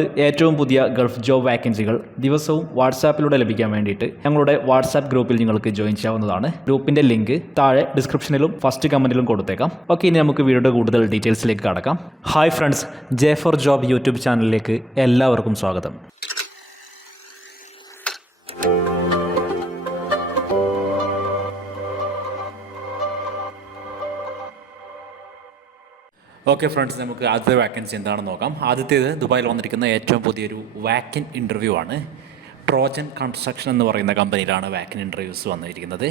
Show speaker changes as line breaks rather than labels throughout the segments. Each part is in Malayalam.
ഏറ്റവും പുതിയ ഗൾഫ് ജോബ് വാക്കൻസികൾ ദിവസവും വാട്സാപ്പിലൂടെ ലഭിക്കാൻ വേണ്ടിയിട്ട് ഞങ്ങളുടെ വാട്സാപ്പ് ഗ്രൂപ്പിൽ നിങ്ങൾക്ക് ജോയിൻ ചെയ്യാവുന്നതാണ്. ഗ്രൂപ്പിന്റെ ലിങ്ക് താഴെ ഡിസ്ക്രിപ്ഷനിലും ഫസ്റ്റ് കമന്റിലും കൊടുത്തേക്കാം. ഓക്കെ ഇനി നമുക്ക് വീഡിയോയുടെ കൂടുതൽ ഡീറ്റെയിൽസിലേക്ക് കടക്കാം. Hi friends J four job YouTube ചാനലിലേക്ക് എല്ലാവർക്കും സ്വാഗതം. ഓക്കെ ഫ്രണ്ട്സ് നമുക്ക് ആദ്യത്തെ വാക്കൻസി എന്താണെന്ന് നോക്കാം. ആദ്യത്തേത് ദുബായിൽ വന്നിരിക്കുന്ന ഏറ്റവും പുതിയൊരു വാക്കൻ ഇന്റർവ്യൂ ആണ്. ട്രോജൻ കൺസ്ട്രക്ഷൻ എന്ന് പറയുന്ന കമ്പനിയിലാണ് വാക്കിൻ ഇന്റർവ്യൂസ് വന്നിരിക്കുന്നത്.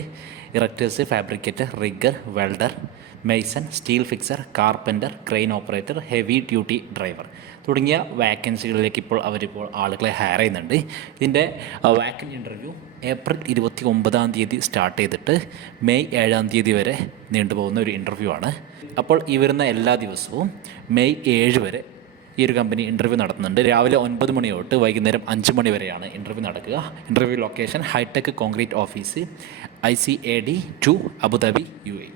Erectors fabricator rigger welder mason steel fixer carpenter crane operator heavy duty driver തുടങ്ങിയ വാക്കൻസികളിലേക്ക് ഇപ്പോൾ അവരിപ്പോൾ ആളുകളെ ഹയർ ചെയ്യുന്നുണ്ട്. ഇതിന്റെ വാക്കൻ ഇന്റർവ്യൂ ഏപ്രിൽ ഇരുപത്തി ഒമ്പതാം തീയതി സ്റ്റാർട്ട് ചെയ്തിട്ട് മെയ് ഏഴാം തീയതി വരെ നീണ്ടുപോകുന്ന ഒരു ഇന്റർവ്യൂ ആണ്. അപ്പോൾ ഈ വരുന്ന എല്ലാ ദിവസവും മെയ് ഏഴ് വരെ ഈ ഒരു കമ്പനി ഇന്റർവ്യൂ നടത്തുന്നുണ്ട്. രാവിലെ ഒൻപത് മണി തൊട്ട് വൈകുന്നേരം അഞ്ച് മണി വരെയാണ് ഇന്റർവ്യൂ നടക്കുക. Interview location hi tech concrete office I C A D two Abu Dhabi U A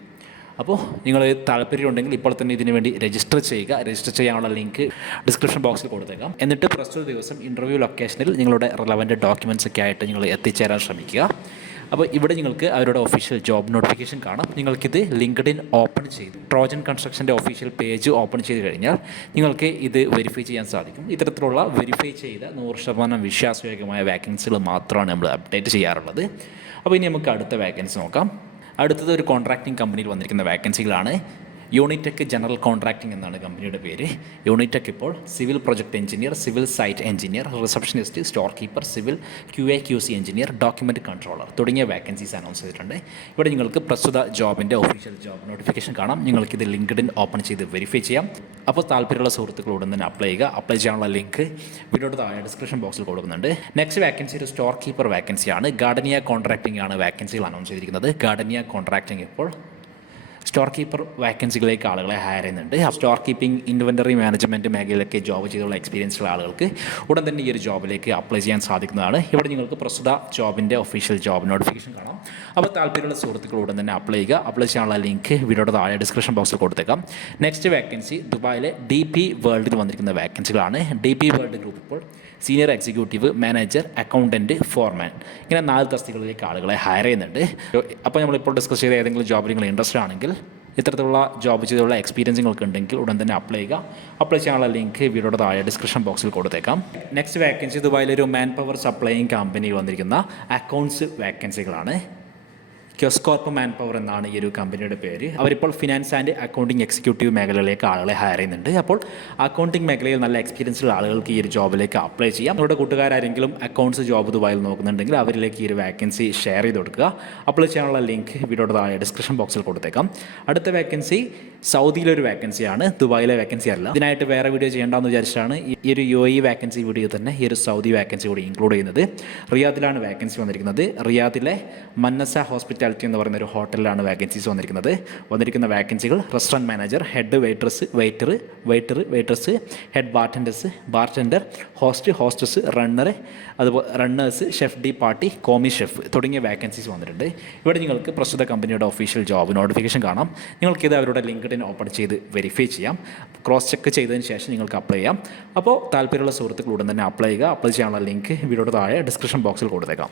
അപ്പോൾ നിങ്ങൾ താല്പര്യമുണ്ടെങ്കിൽ ഇപ്പോൾ തന്നെ ഇതിനു വേണ്ടി രജിസ്റ്റർ ചെയ്യുക. രജിസ്റ്റർ ചെയ്യാനുള്ള ലിങ്ക് ഡിസ്ക്രിപ്ഷൻ ബോക്സിൽ കൊടുത്തേക്കാം. എന്നിട്ട് പ്രസ്തുത ദിവസം ഇന്റർവ്യൂ ലൊക്കേഷനിൽ നിങ്ങളുടെ റിലവന്റ് ഡോക്യുമെന്റ്സ് ഒക്കെ ആയിട്ട് നിങ്ങൾ എത്തിച്ചേരാൻ ശ്രമിക്കുക. അപ്പോൾ ഇവിടെ നിങ്ങൾക്ക് അവരുടെ ഒഫീഷ്യൽ ജോബ് നോട്ടിഫിക്കേഷൻ കാണാം. നിങ്ങൾക്കിത് ലിങ്ക്ഡ് ഇൻ ഓപ്പൺ ചെയ്ത് ട്രോജൻ കൺസ്ട്രക്ഷന്റെ ഒഫീഷ്യൽ പേജ് ഓപ്പൺ ചെയ്ത് കഴിഞ്ഞാൽ നിങ്ങൾക്ക് ഇത് വെരിഫൈ ചെയ്യാൻ സാധിക്കും. ഇത്തരത്തിലുള്ള വെരിഫൈ ചെയ്ത നൂറ് ശതമാനം വിശ്വാസയോഗ്യമായ വാക്കൻസികൾ മാത്രമാണ് നമ്മൾ അപ്ഡേറ്റ് ചെയ്യാറുള്ളത്. അപ്പോൾ ഇനി നമുക്ക് അടുത്ത വാക്കൻസി നോക്കാം. അടുത്തത് ഒരു കോൺട്രാക്റ്റിംഗ് കമ്പനിയിൽ വന്നിരിക്കുന്ന വാക്കൻസികളാണ് യൂണിടെക് ജനറൽ കോൺട്രാക്ടിംഗ് എന്നാണ് കമ്പനിയുടെ പേര്. യൂണിടെക് ഇപ്പോൾ civil project engineer civil site engineer receptionist store keeper civil Q A Q C engineer document controller തുടങ്ങിയ വാക്കൻസീസ് അനൗൺസ് ചെയ്തിട്ടുണ്ട്. ഇവിടെ നിങ്ങൾക്ക് പ്രസ്തുത ജോബിന്റെ ഒഫീഷ്യൽ ജോബ് നോട്ടിഫിക്കേഷൻ കാണാം. നിങ്ങൾക്കിത് ലിങ്ക്ഡ് ഇൻ ഓപ്പൺ ചെയ്ത് വെരിഫൈ ചെയ്യാം. അപ്പോൾ താല്പര്യമുള്ള സുഹൃത്തുക്കൾ ഉടൻ തന്നെ അപ്ലൈ ചെയ്യുക. അപ്ലൈ ചെയ്യാനുള്ള ലിങ്ക് വീഡിയോയുടെ താഴെ ഡിസ്ക്രിപ്ഷൻ ബോക്സിൽ കൊടുക്കുന്നുണ്ട്. നെക്സ്റ്റ് വാക്കൻസി ഒരു സ്റ്റോർ കീപ്പർ വാക്കൻസിയാണ് ഗാർഡനിയ കോൺട്രാക്ടിംഗ് ആണ് വാക്കൻസികൾ അനൗൺസ് ചെയ്തിരിക്കുന്നത്. ഗാർഡനിയ കോൺട്രാക്ടിംഗ് ഇപ്പോൾ സ്റ്റോർ കീപ്പർ വാക്കൻസികളിലേക്ക് ആളുകളെ ഹയർ ചെയ്യുന്നുണ്ട്. സ്റ്റോർ കീപ്പിംഗ് ഇൻവെന്ററി മാനേജ്മെന്റ് മേഖലയിലൊക്കെ ജോബ് ചെയ്തുള്ള എക്സ്പീരിയൻസ് ഉള്ള ആളുകൾക്ക് ഉടൻ തന്നെ ഈ ഒരു ജോബിലേക്ക് അപ്ലൈ ചെയ്യാൻ സാധിക്കുന്നതാണ്. ഇവിടെ നിങ്ങൾക്ക് പ്രസ്തുത ജോബിന്റെ ഒഫീഷ്യൽ ജോബ് നോട്ടിഫിക്കേഷൻ കാണാം. അപ്പോൾ താല്പര്യമുള്ള സുഹൃത്തുക്കൾ ഉടൻ തന്നെ അപ്ലൈ ചെയ്യുക. അപ്ലൈ ചെയ്യാനുള്ള ലിങ്ക് വീഡിയോയുടെ താഴെ ഡിസ്ക്രിപ്ഷൻ ബോക്സിൽ കൊടുത്തേക്കാം. നെക്സ്റ്റ് വാക്കൻസി ദുബായിലെ ഡി പി വേൾഡിൽ വന്നിരിക്കുന്ന വാക്കൻസികളാണ് ഡി പി വേൾഡ് ഗ്രൂപ്പ് ഇപ്പോൾ senior executive manager accountant foreman ഇങ്ങനെ നാല് തസ്തികളിലേക്ക് ആളുകളെ ഹയർ ചെയ്യുന്നുണ്ട്. അപ്പോൾ നമ്മളിപ്പോൾ ഡിസ്കസ് ചെയ്ത ഏതെങ്കിലും ജോബിൽ നിങ്ങൾ ഇൻട്രസ്റ്റ് ആണെങ്കിൽ ഇത്തരത്തിലുള്ള ജോബ് ചെയ്തുള്ള എക്സ്പീരിയൻസുകളൊക്കെ ഉണ്ടെങ്കിൽ ഉടൻ തന്നെ അപ്ലൈ ചെയ്യുക. അപ്ലൈ ചെയ്യാനുള്ള ലിങ്ക് വീഡിയോയുടെ താഴെ ഡിസ്ക്രിപ്ഷൻ ബോക്സിൽ കൊടുത്തേക്കാം. നെക്സ്റ്റ് വേക്കൻസി ദുബായിലൊരു മാൻ പവർ സപ്ലൈയിങ് കമ്പനി വന്നിരിക്കുന്ന അക്കൗണ്ട്സ് വേക്കൻസികളാണ് ക്യോസ്കോർപ്പ് മാൻ പവർ എന്നാണ് ഈ ഒരു കമ്പനിയുടെ പേര്. അവരിപ്പോൾ ഫിനാൻസ് ആൻഡ് അക്കൗണ്ടിങ് എക്സിക്യൂട്ടീവ് മേഖലയിലേക്ക് ആളുകളെ ഹയർ ചെയ്യുന്നുണ്ട്. അപ്പോൾ അക്കൗണ്ടിങ് മേഖലയിൽ നല്ല എക്സ്പീരിയൻസ് ഉള്ള ആളുകൾക്ക് ഈ ഒരു ജോബിലേക്ക് അപ്ലൈ ചെയ്യാം. നമ്മുടെ കൂട്ടുകാരാരെങ്കിലും അക്കൗണ്ട്സ് ജോബ് ദുബായിൽ നോക്കുന്നുണ്ടെങ്കിൽ അവരിലേക്ക് ഈ ഒരു വാക്കൻസി ഷെയർ ചെയ്ത് കൊടുക്കുക. അപ്ലൈ ചെയ്യാനുള്ള ലിങ്ക് വീഡിയോയുടെ താഴെ ഡിസ്ക്രിപ്ഷൻ ബോക്സിൽ കൊടുത്തേക്കാം. അടുത്ത വാക്കൻസി സൗദിയിലെ ഒരു വാക്കൻസിയാണ് ദുബായിലെ വാക്കൻസി അല്ല. ഇതിനായിട്ട് വേറെ വീഡിയോ ചെയ്യേണ്ടെന്ന് വിചാരിച്ചാണ് ഈ ഒരു യു എ വാക്കൻസി വീഡിയോ തന്നെ ഈ ഒരു സൗദി വാക്കൻസി കൂടി ഇൻക്ലൂഡ് ചെയ്യുന്നത്. റിയാദിലാണ് വാക്കൻസി വന്നിരിക്കുന്നത്. റിയാദിലെ മന്നസ ഹോസ്പിറ്റാലിറ്റി എന്ന് പറയുന്ന ഒരു ഹോട്ടലിലാണ് വാക്കൻസീസ് വന്നിരിക്കുന്നത്. വന്നിരിക്കുന്ന വാക്കൻസികൾ restaurant manager head waiters waiter waiter waiters head bartenders bartender host hostess runner അതുപോലെ runners chef de partie commis chef തുടങ്ങിയ വാക്കൻസീസ് വന്നിട്ടുണ്ട്. ഇവിടെ നിങ്ങൾക്ക് പ്രസ്തുത കമ്പനിയുടെ ഒഫീഷ്യൽ ജോബ് നോട്ടിഫിക്കേഷൻ കാണാം. നിങ്ങൾക്കിത് അവരുടെ ലിങ്ക്ഡിൻ ഓപ്പൺ ചെയ്ത് വെരിഫൈ ചെയ്യാം. ക്രോസ് ചെക്ക് ചെയ്തതിന് ശേഷം നിങ്ങൾക്ക് അപ്ലൈ ചെയ്യാം. അപ്പോൾ താല്പര്യമുള്ള സുഹൃത്തുക്കൾ ഉടൻ തന്നെ അപ്ലൈ ചെയ്യുക. അപ്ലൈ ചെയ്യാനുള്ള ലിങ്ക് വീഡിയോയുടെ താഴെ ഡിസ്ക്രിപ്ഷൻ ബോക്സിൽ കൊടുത്തേക്കാം.